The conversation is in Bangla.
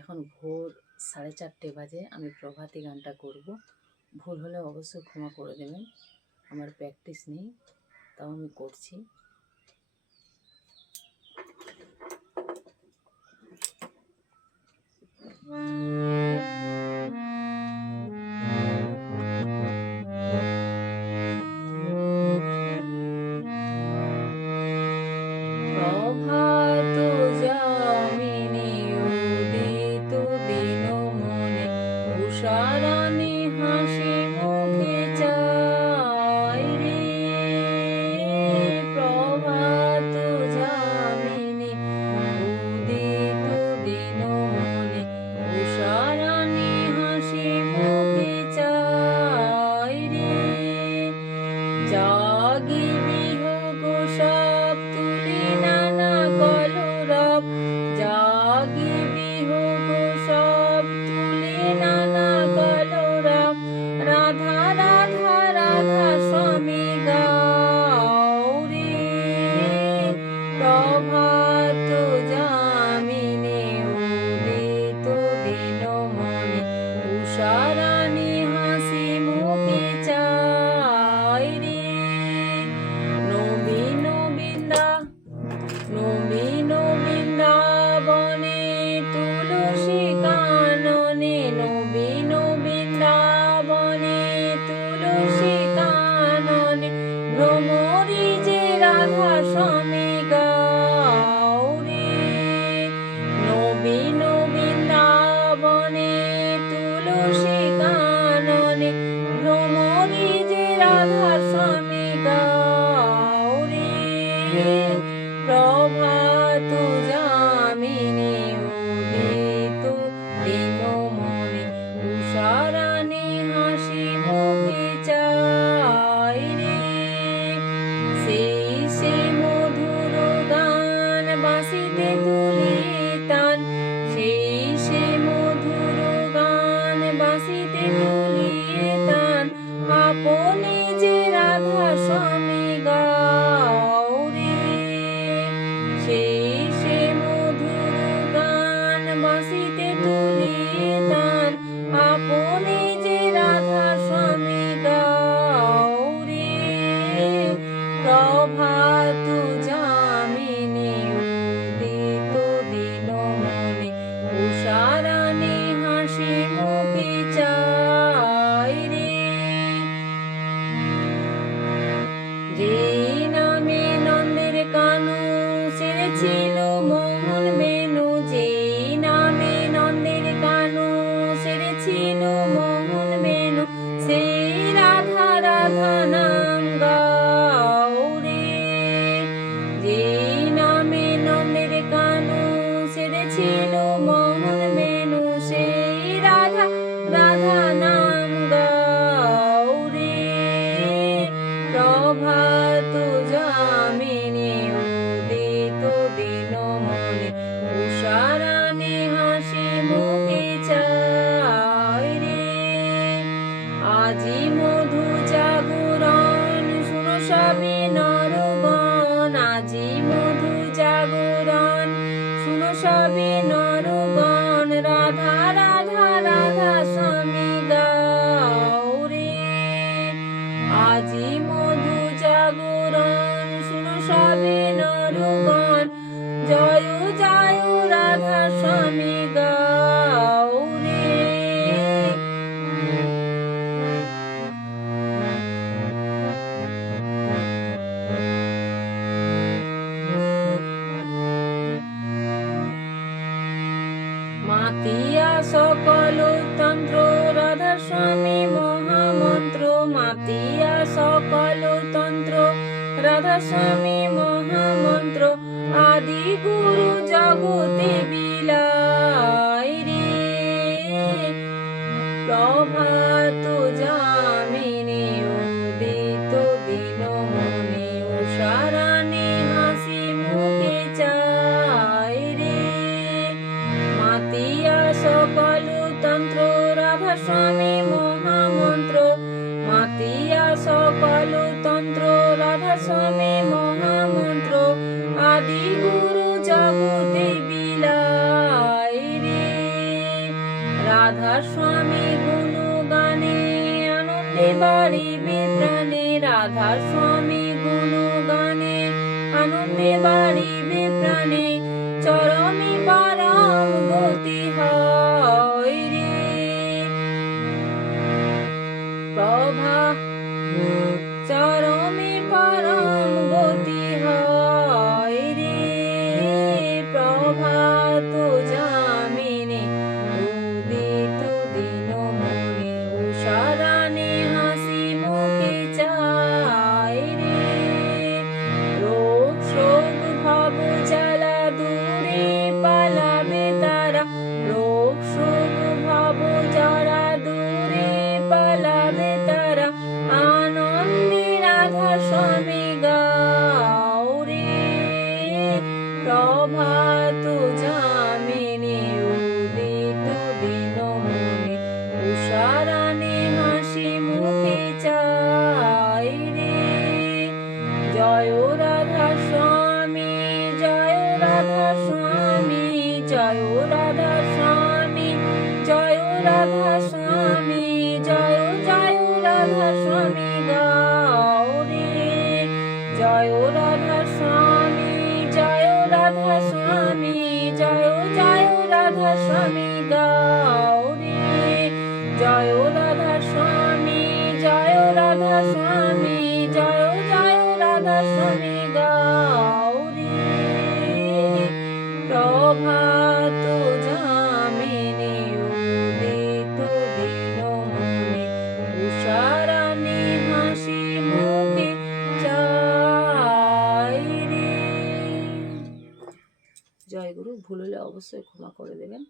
এখন ভোর 4:30 বাজে। আমি প্রভাতী গানটা করব। ভুল হলে অবশ্যই ক্ষমা করে দেবেন, আমার প্র্যাকটিস নেই, তাও আমি করছি। প্রভাত যামিনী উদিত দিনমণি উষারাণী হাসি মুখে চাই রে। প্রভাত যামিনী উদিত দিনমণি উষারাণী হাসি মুখে চাই রে। জাগি বিহগ সব তুলি নানা কলরব, জাগি বিহগ সব তুলি নানা কলরব। রাধা রাধা রাধা স্বামী গৌরী। প্রভাত যামিনী উদিত দিনমণি উষারাণী হাসি মুখে চাই রে। নবীন বৃন্দাবনে তুলসী কাননে, নবীন বৃন্দাবনে তুলসী কাননে। ভ্রমরি যে রাধা স্বামী গৌরী। নবীন বৃন্দাবনে তুলসী কাননে, ভ্রমরি যে রাধা স্বামী গৌরী। প্রভাত যামিনী উদিত দিনমণি উষারাণী হাসি মুখে চাই রে। সেই সে মধুর গান বাঁশিতে তুলি তান, সেই সে মধুর গান বাঁশিতে তুলি তান। আপনি যে রাধা স্বামী গৌরী। সেই সে মধুর গান বাঁশিতে তুলি তান, আপনি যে রাধা স্বামী গৌরী। প্রভাত যামিনী উদিত দিনমণি উষারাণী হাসি মুখে চাই রে। যে নামে নন্দের কানু সেরেছিল মোহন বেনু, যে নামে নন্দের কানু সেরেছিল মোহন বেনু। সেই রাধা রাধা নাম গৌরী। যে নামে নন্দের কানু সেরেছিল মোহন বেনু, সেই রাধা রাধা নাম গৌরী। প্রভাত যামিনী উদিত দিনমণি উষারাণী হাসি মুখে চাই রে। আজি মধু জাগরণ শুনো সবই নরগণ, আজি মধু জাগরণ শুনো সবই নরগণ। রাধা রাধা রাধা স্বামী গৌরী। আজি মধু জাগরণ শুনো সবই নরগণ। জয় জয় রাধা স্বামী গৌরী। মাতিয়া সকল তন্ত্র রাধা স্বামী মহামন্ত্র, মাতিয়া সকল তন্ত্র রাধা স্বামী মহামন্ত্র। আদি গুরু জগতে বিলাই রে। প্রভাত যামিনী উদিত দিনমণি উষারাণী হাসি মুখে চাই রে। মাতিয়া সকল তন্ত্র রাধা স্বামী মহামন্ত্র, মাতিয়া সকল তন্ত্র রাধা স্বামী মহামন্ত্র। আদি গুরু জগতে বিলাই রে। রাধা স্বামী গুণগানে আনন্দে বাড়িবে প্রাণে, রাধা স্বামী গুণগানে আনন্দে বাড়িবে প্রাণে, চরমে পরম গতি হয় রে। প্রভা চরমে পরম গতি হয় রে, প্রভাত যামিনী উদিত দিন মনে, উষারানে হাসি মুখে চায় রে। রোগ শোক ভব জ্বালা দূরে পালাবে তারা, রোগ শোক ভব জ্বালা দূরে পালাবে তারা, আনন্দে রাধা স্বামী গাও রে। প্রভাত যামিনী উদিত দিন মনে, উষারানে হাসি মুখে চায় রে। জয় রাধা স্বামী, জয় রাধা স্বামী, জয় রাধা স্বামী, জয় রাধা স্বামী, জয় জয় রাধা স্বামী গাও রে। জয় রাধা স্বামী, জয় রাধা স্বামী, জয় জয় রাধা স্বামী গাও রে। জয় রাধা স্বামী, জয় রাধা স্বামী, জয় জয় রাধা স্বামী গাও রে। প্রভাত যামিনী উদিত দিন মনে, উষারানে হাসি মুখে চায় রে। জয় গুরু। ভুল হলে অবশ্যই ক্ষমা করে দেবেন।